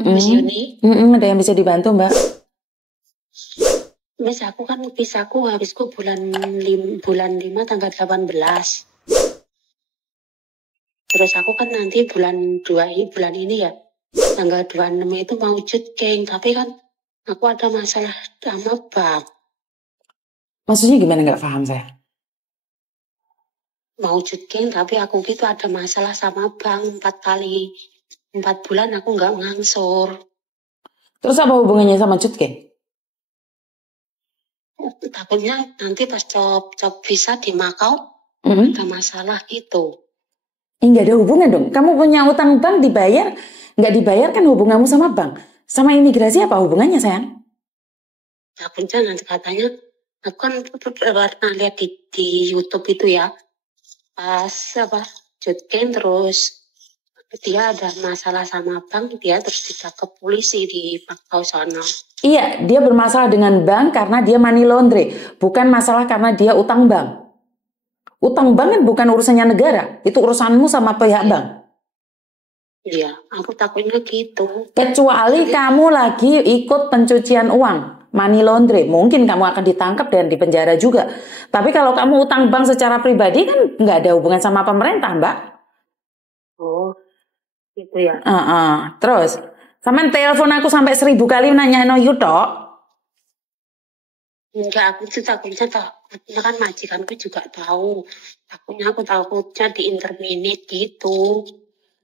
Miss Yuni. Ada yang bisa dibantu, Mbak? Miss, aku kan visaku habisku bulan 5 tanggal 18. Terus aku kan nanti bulan 2 bulan ini ya, tanggal 26 itu mau cutting, tapi kan aku ada masalah sama bank. Maksudnya gimana, nggak paham saya? Mau cutting tapi aku gitu ada masalah sama bank 4 bulan aku nggak ngangsur. Terus apa hubungannya sama Cutke? Takutnya nanti pas job visa di Makau ada masalah gitu. Nggak ada hubungan dong. Kamu punya utang bank dibayar, nggak dibayar kan hubunganmu sama bank. Sama imigrasi apa hubungannya, sayang? Takutnya nanti katanya, aku kan pernah lihat di YouTube itu ya, pas cutting terus dia ada masalah sama bank, dia terus ditangkap polisi di Makau sana. Iya, dia bermasalah dengan bank karena dia money laundry, bukan masalah karena dia utang bank. Utang bank kan bukan urusannya negara, itu urusanmu sama pihak bank. Iya, aku takutnya gitu. Kecuali kamu lagi ikut pencucian uang, money laundry, mungkin kamu akan ditangkap dan dipenjara juga. Tapi kalau kamu utang bank secara pribadi kan nggak ada hubungan sama pemerintah, Mbak. Oh, gitu ya. Terus, sampean telepon aku sampai 1000 kali nanya no you tok. Enggak, aku tuh takutnya kan majikanku juga tahu. Takutnya di interminate gitu.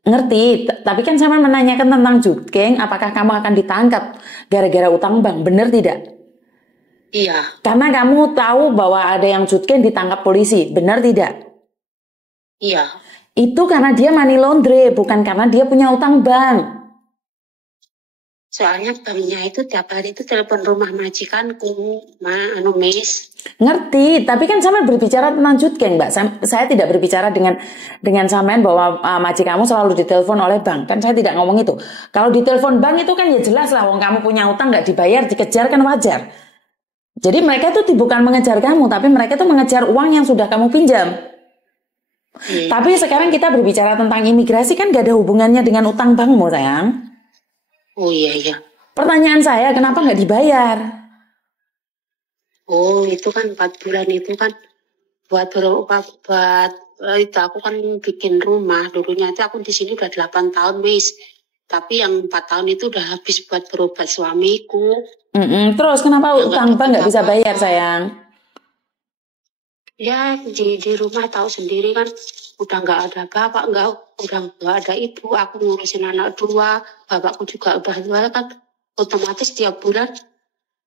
Ngerti, tapi kan sama menanyakan tentang Jutgeng, apakah kamu akan ditangkap gara-gara utang bank, bener tidak? Iya. Karena kamu tahu bahwa ada yang Jutgeng ditangkap polisi, benar tidak? Iya. Itu karena dia money laundry, bukan karena dia punya utang bank. Soalnya banknya itu tiap hari itu telepon rumah majikanku, Miss. Ngerti, tapi kan sama berbicara tentang Jutgeng, Mbak. Saya tidak berbicara dengan sampean bahwa majikanmu selalu ditelepon oleh bank. Kan saya tidak ngomong itu. Kalau ditelepon bank itu kan ya jelas lah, wong kamu punya utang nggak dibayar, dikejar kan wajar. Jadi mereka tuh bukan mengejar kamu, tapi mereka tuh mengejar uang yang sudah kamu pinjam. Tapi sekarang kita berbicara tentang imigrasi kan gak ada hubungannya dengan utang bankmu, sayang. Oh iya. Pertanyaan saya, kenapa nggak dibayar? Oh, itu kan 4 bulan itu kan buat itu aku kan bikin rumah. Dulunya itu aku di sini udah 8 tahun, Miss. Tapi yang 4 tahun itu udah habis buat berobat suamiku. Terus kenapa utang bank nggak bisa bayar, sayang? Ya di rumah tahu sendiri kan udah nggak ada bapak, udah nggak ada ibu, aku ngurusin anak 2, bapakku juga udah 2 kan, otomatis tiap bulan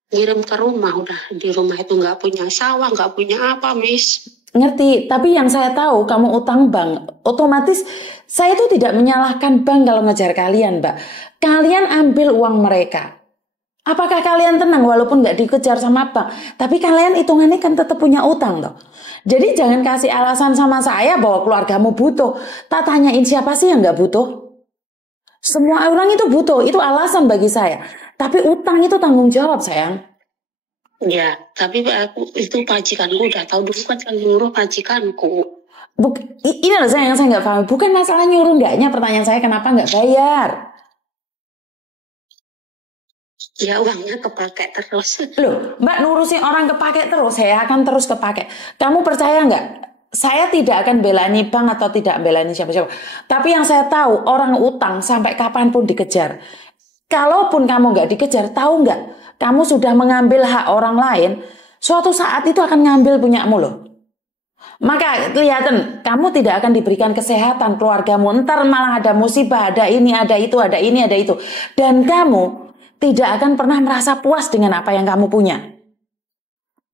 ngirim ke rumah. Udah di rumah itu nggak punya sawah, nggak punya apa, Miss. Ngerti, tapi yang saya tahu kamu utang bank, otomatis saya tuh tidak menyalahkan bank kalau ngejar kalian, Mbak. Kalian ambil uang mereka. Apakah kalian tenang walaupun nggak dikejar sama bank? Tapi kalian hitungannya kan tetap punya utang loh. Jadi jangan kasih alasan sama saya bahwa keluargamu butuh. Tak tanyain siapa sih yang nggak butuh? Semua orang itu butuh, itu alasan bagi saya. Tapi utang itu tanggung jawab, sayang. Ya, tapi aku itu majikanku udah tahu dulu kan nyuruh majikanku. Ini loh yang saya nggak paham. Bukan masalah nyuruh nggaknya, pertanyaan saya kenapa nggak bayar? Ya uangnya kepake terus. Loh, Mbak nurusin orang kepake terus, saya akan terus kepake. Kamu percaya nggak? Saya tidak akan belani bank atau tidak belani siapa-siapa. Tapi yang saya tahu, orang utang sampai kapanpun dikejar. Kalaupun kamu nggak dikejar, tahu nggak? Kamu sudah mengambil hak orang lain, suatu saat itu akan ngambil punyamu loh. Maka kelihatan, kamu tidak akan diberikan kesehatan keluargamu. Ntar malah ada musibah, ada ini, ada itu, ada ini, ada itu. Dan kamu tidak akan pernah merasa puas dengan apa yang kamu punya.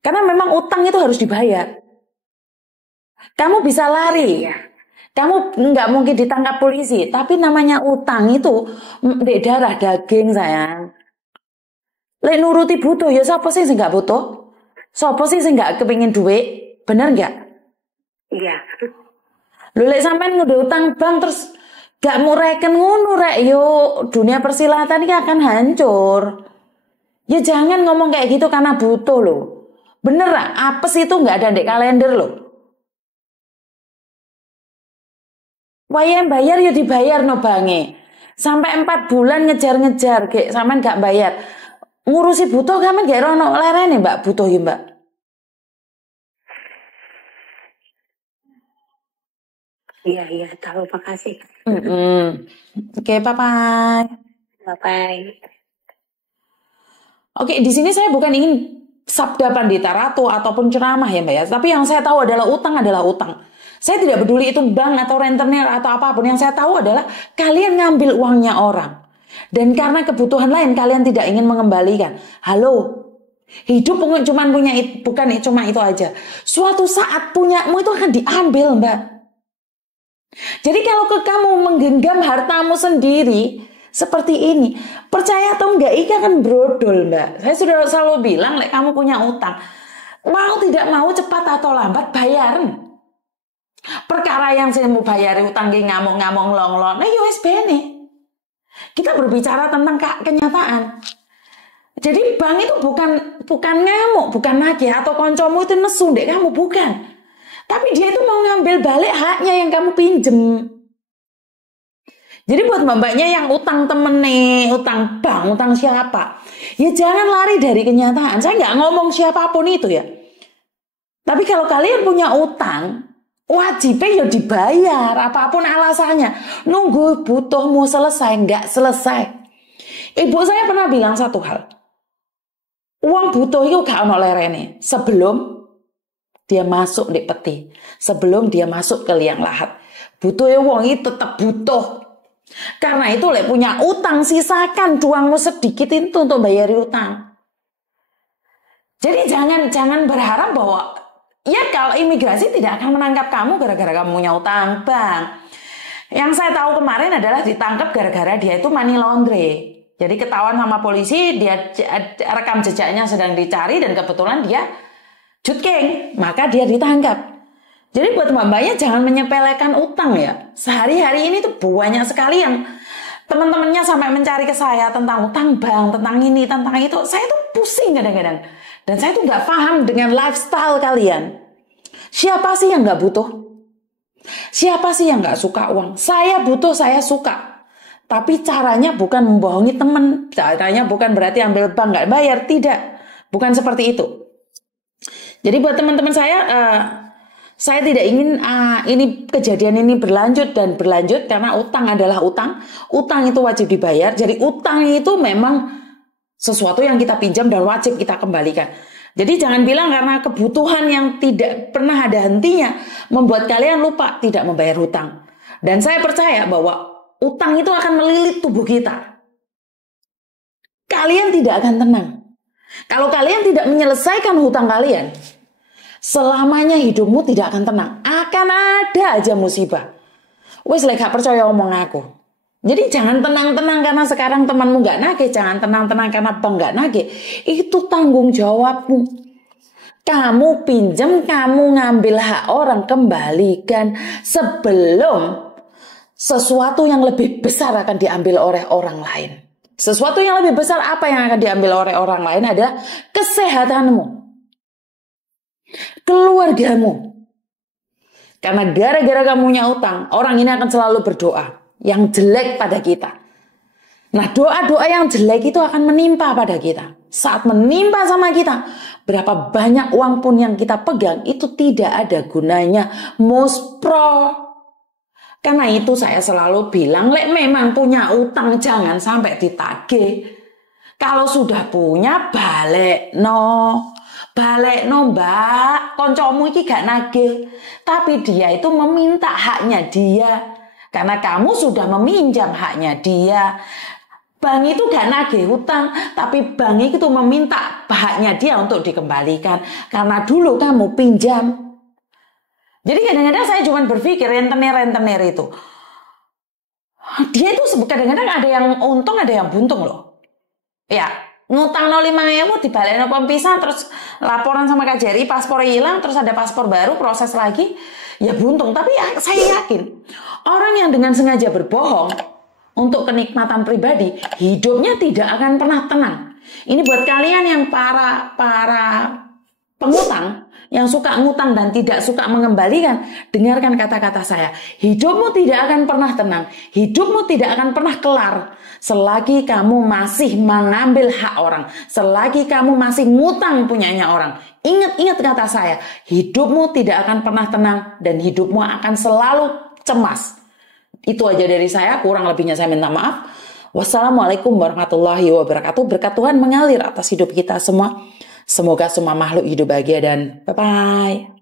Karena memang utang itu harus dibayar. Kamu bisa lari, kamu nggak mungkin ditangkap polisi, tapi namanya utang itu di darah daging, sayang. Lek nuruti butuh, ya siapa sih nggak butuh? Siapa sih nggak kepingin duit? Bener nggak? Iya. Lu lek sampean ngudah utang bank terus gak mau reken ngono rek, yo dunia persilatan ini akan hancur. Ya jangan ngomong kayak gitu karena butuh loh. Bener lah, apes itu nggak ada di kalender loh. Wayang bayar ya dibayar no bange. Sampai 4 bulan ngejar-ngejar, kayak sampean gak bayar. Ngurusi butuh kamen gak ono lerene Mbak, butuh ya Mbak. Iya, tahu, makasih. Oke, bye-bye. Bye-bye. Oke, di sini saya bukan ingin sabda Pandita Ratu ataupun ceramah ya Mbak ya. Tapi yang saya tahu adalah utang adalah utang. Saya tidak peduli itu bank atau rentenir atau apapun. Yang saya tahu adalah kalian ngambil uangnya orang. Dan karena kebutuhan lain kalian tidak ingin mengembalikan. Halo, hidup cuma punya bukan cuma itu aja. Suatu saat punyamu itu akan diambil Mbak. Jadi kalau kamu menggenggam hartamu sendiri seperti ini, percaya atau enggak, ini akan brodol Mbak. Saya sudah selalu bilang, kamu punya utang, mau tidak mau cepat atau lambat bayaran. Perkara yang saya mau bayari utang ngamong-ngamong long-long, nah wis bene. Kita berbicara tentang kenyataan. Jadi bank itu bukan ngamuk, bukan nagih atau koncomu itu nesu dek kamu, bukan. Tapi dia itu mau ngambil balik haknya yang kamu pinjem. Jadi buat mbak-mbaknya yang utang temen nih, utang bank, utang siapa, ya jangan lari dari kenyataan. Saya nggak ngomong siapapun itu ya. Tapi kalau kalian punya utang, wajibnya ya dibayar, apapun alasannya. Nunggu butuhmu selesai, nggak selesai. Ibu saya pernah bilang satu hal. Uang butuh itu gak ono lerene. Sebelum dia masuk di peti, sebelum dia masuk ke liang lahat, butuhnya uang itu tetap butuh. Karena itu punya utang, sisakan uangmu sedikit itu untuk bayari utang. Jadi jangan berharap bahwa ya kalau imigrasi tidak akan menangkap kamu gara-gara kamu punya utang bank. Yang saya tahu kemarin adalah ditangkap gara-gara dia itu money laundry. Jadi ketahuan sama polisi, dia rekam jejaknya sedang dicari dan kebetulan dia jutking, maka dia ditangkap. Jadi buat mbak-mbaknya jangan menyepelekan utang ya. Sehari-hari ini tuh banyak sekali yang teman-temannya sampai mencari ke saya tentang utang bank, tentang ini, tentang itu. Saya tuh pusing kadang-kadang. Dan saya tuh nggak paham dengan lifestyle kalian. Siapa sih yang nggak butuh? Siapa sih yang nggak suka uang? Saya butuh, saya suka. Tapi caranya bukan membohongi teman. Caranya bukan berarti ambil bank nggak bayar. Tidak. Bukan seperti itu. Jadi buat teman-teman saya tidak ingin ini kejadian ini berlanjut karena utang adalah utang. Utang itu wajib dibayar. Jadi utang itu memang sesuatu yang kita pinjam dan wajib kita kembalikan. Jadi jangan bilang karena kebutuhan yang tidak pernah ada hentinya membuat kalian lupa tidak membayar hutang. Dan saya percaya bahwa utang itu akan melilit tubuh kita. Kalian tidak akan tenang. Kalau kalian tidak menyelesaikan hutang kalian, selamanya hidupmu tidak akan tenang. Akan ada aja musibah. Wes gak percaya omong aku. Jadi jangan tenang-tenang karena sekarang temanmu gak nagih. Jangan tenang-tenang karena bank gak nagih. Itu tanggung jawabmu. Kamu pinjam, kamu ngambil hak orang, kembalikan sebelum sesuatu yang lebih besar akan diambil oleh orang lain. Sesuatu yang lebih besar apa yang akan diambil oleh orang lain adalah kesehatanmu, keluargamu. Karena gara-gara kamu punya utang, orang ini akan selalu berdoa yang jelek pada kita. Nah, doa-doa yang jelek itu akan menimpa pada kita. Saat menimpa sama kita, berapa banyak uang pun yang kita pegang itu tidak ada gunanya. Muspro. Karena itu saya selalu bilang, memang punya utang jangan sampai ditagih. Kalau sudah punya balik no mbak, koncomu iki gak nagih. Tapi dia itu meminta haknya dia. Karena kamu sudah meminjam haknya dia. Bank itu gak nagih hutang, tapi bank itu meminta haknya dia untuk dikembalikan. Karena dulu kamu pinjam. Jadi kadang-kadang saya cuma berpikir rentenir itu. Dia itu kadang-kadang ada yang untung, ada yang buntung loh. Ya, ngutang 05.000 dibalik no pempisahan, terus laporan sama KJRI, paspor hilang, terus ada paspor baru, proses lagi, ya buntung. Tapi ya, saya yakin orang yang dengan sengaja berbohong untuk kenikmatan pribadi, hidupnya tidak akan pernah tenang. Ini buat kalian yang para pengutang yang suka ngutang dan tidak suka mengembalikan, dengarkan kata-kata saya. Hidupmu tidak akan pernah tenang. Hidupmu tidak akan pernah kelar selagi kamu masih mengambil hak orang. Selagi kamu masih ngutang punyanya orang. Ingat kata saya. Hidupmu tidak akan pernah tenang dan hidupmu akan selalu cemas. Itu aja dari saya. Kurang lebihnya saya minta maaf. Wassalamualaikum warahmatullahi wabarakatuh. Berkat Tuhan mengalir atas hidup kita semua. Semoga semua makhluk hidup bahagia dan bye-bye.